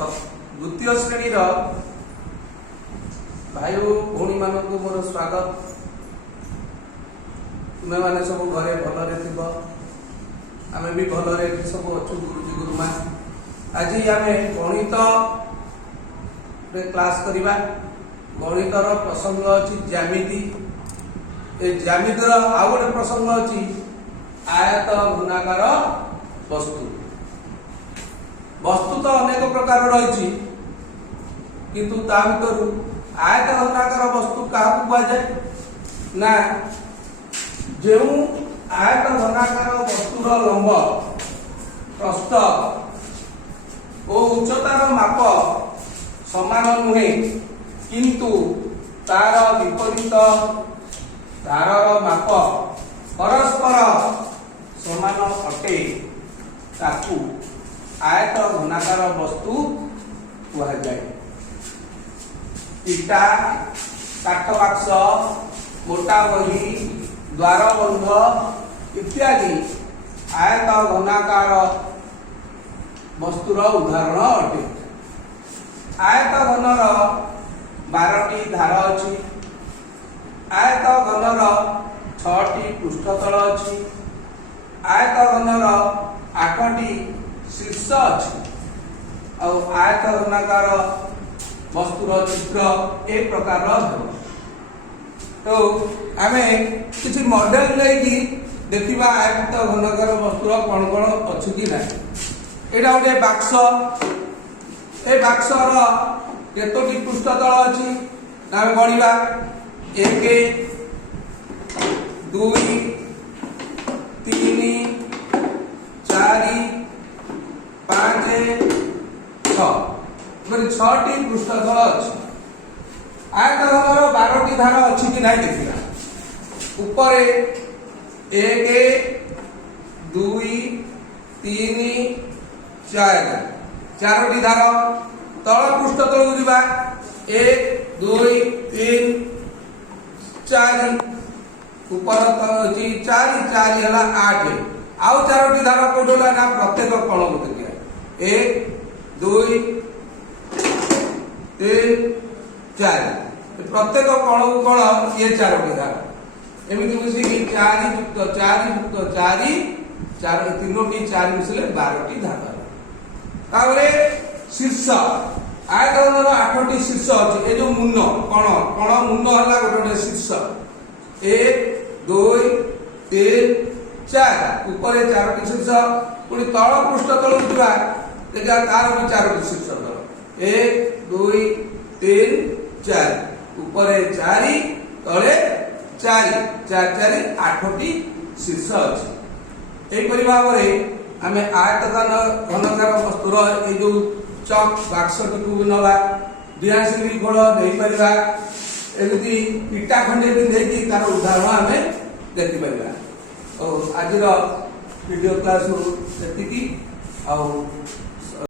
तो द्वितीय श्रेणी भाई भौणी मान को मोर स्वागत। तुम्हें मैंने सब घरे भलरे थी आम भी भलरे सब अच्छु गुरुजी गुरुमा। आज आम गणित क्लास करवा। गणितर प्रसंग अच्छी ज्यामिति। ए ज्यामितिर आउ गोटे प्रसंग अच्छी आयत घनाकार वस्तु। वस्तु तो अनेक प्रकार रही किंतु ता भीतर आयत घनाकार वस्तु क्या कहुए ना जो आयत घनाकार वस्तुर लंब प्रस्थ और उच्चतार माप समान नुहे किंतु तार विपरीत धारर माप परस्पर समान अटे ताकू आयत घनाकार वस्तु कहुए। इटा काठ बाक्स मोटा बही द्वारबंध इत्यादि आयत घनाकार वस्तुर उदाहरण अटे। आयत घनर 12टी धार अच्छी। आयत घनर 6टी पृष्ठतल अच्छी। आयत घनर 8टी शीर्ष अच्छी। और आयत घनाकार वस्तुर चित्र एक प्रकार तो आम किसी मॉडल लेकिन देखा आयत घनकार वस्तुर कौन कौन अच्छी कि ना। यहाँ गोटे बाक्स। ए बाक्सर केतोटी पृष्ठतल अच्छी आम गणवा 1 2 3 4 5 6 6टी पृष्ठतल अच्छी। आयत घनर 12टी धार अच्छी कि नहीं देखा। ऊपर 1 2 3 4 4टी धार। तल पृष्ठतल को जीवा 1 2 3 4 ऊपर 4 4 है 8 आउ 4टी धार कौट ना प्रत्येक कण को देखिए 1 2 3 4 प्रत्येक कण को कण ये 4टी धार एमती मिसिकी 4 युक्त 4 युक्त 4 4 3टी 4 मिसले 12टी धार। तावरे शीर्ष आयत घनर 8टी शीर्ष अच्छी। ये जो मुन कण कण मुन है गोटे शीर्ष 1 2 3 4 ऊपर 4टी शीर्ष पुणी तल पृष्ठतल उठा देखा तार भी 4टी शीर्ष तल 1 2 3 4 ऊपर 4 तले 4 4 4 8टी शीर्ष अच्छी। यहीपरि भाव में आम आयत घनकार वस्तुर ये जो चक बाक्सटी को नवा दिहासी गोड़ नहीं पार एमती इटा खंडे भी नहीं तार उदाहरण आम देखिपर। आज वीडियो क्लास ये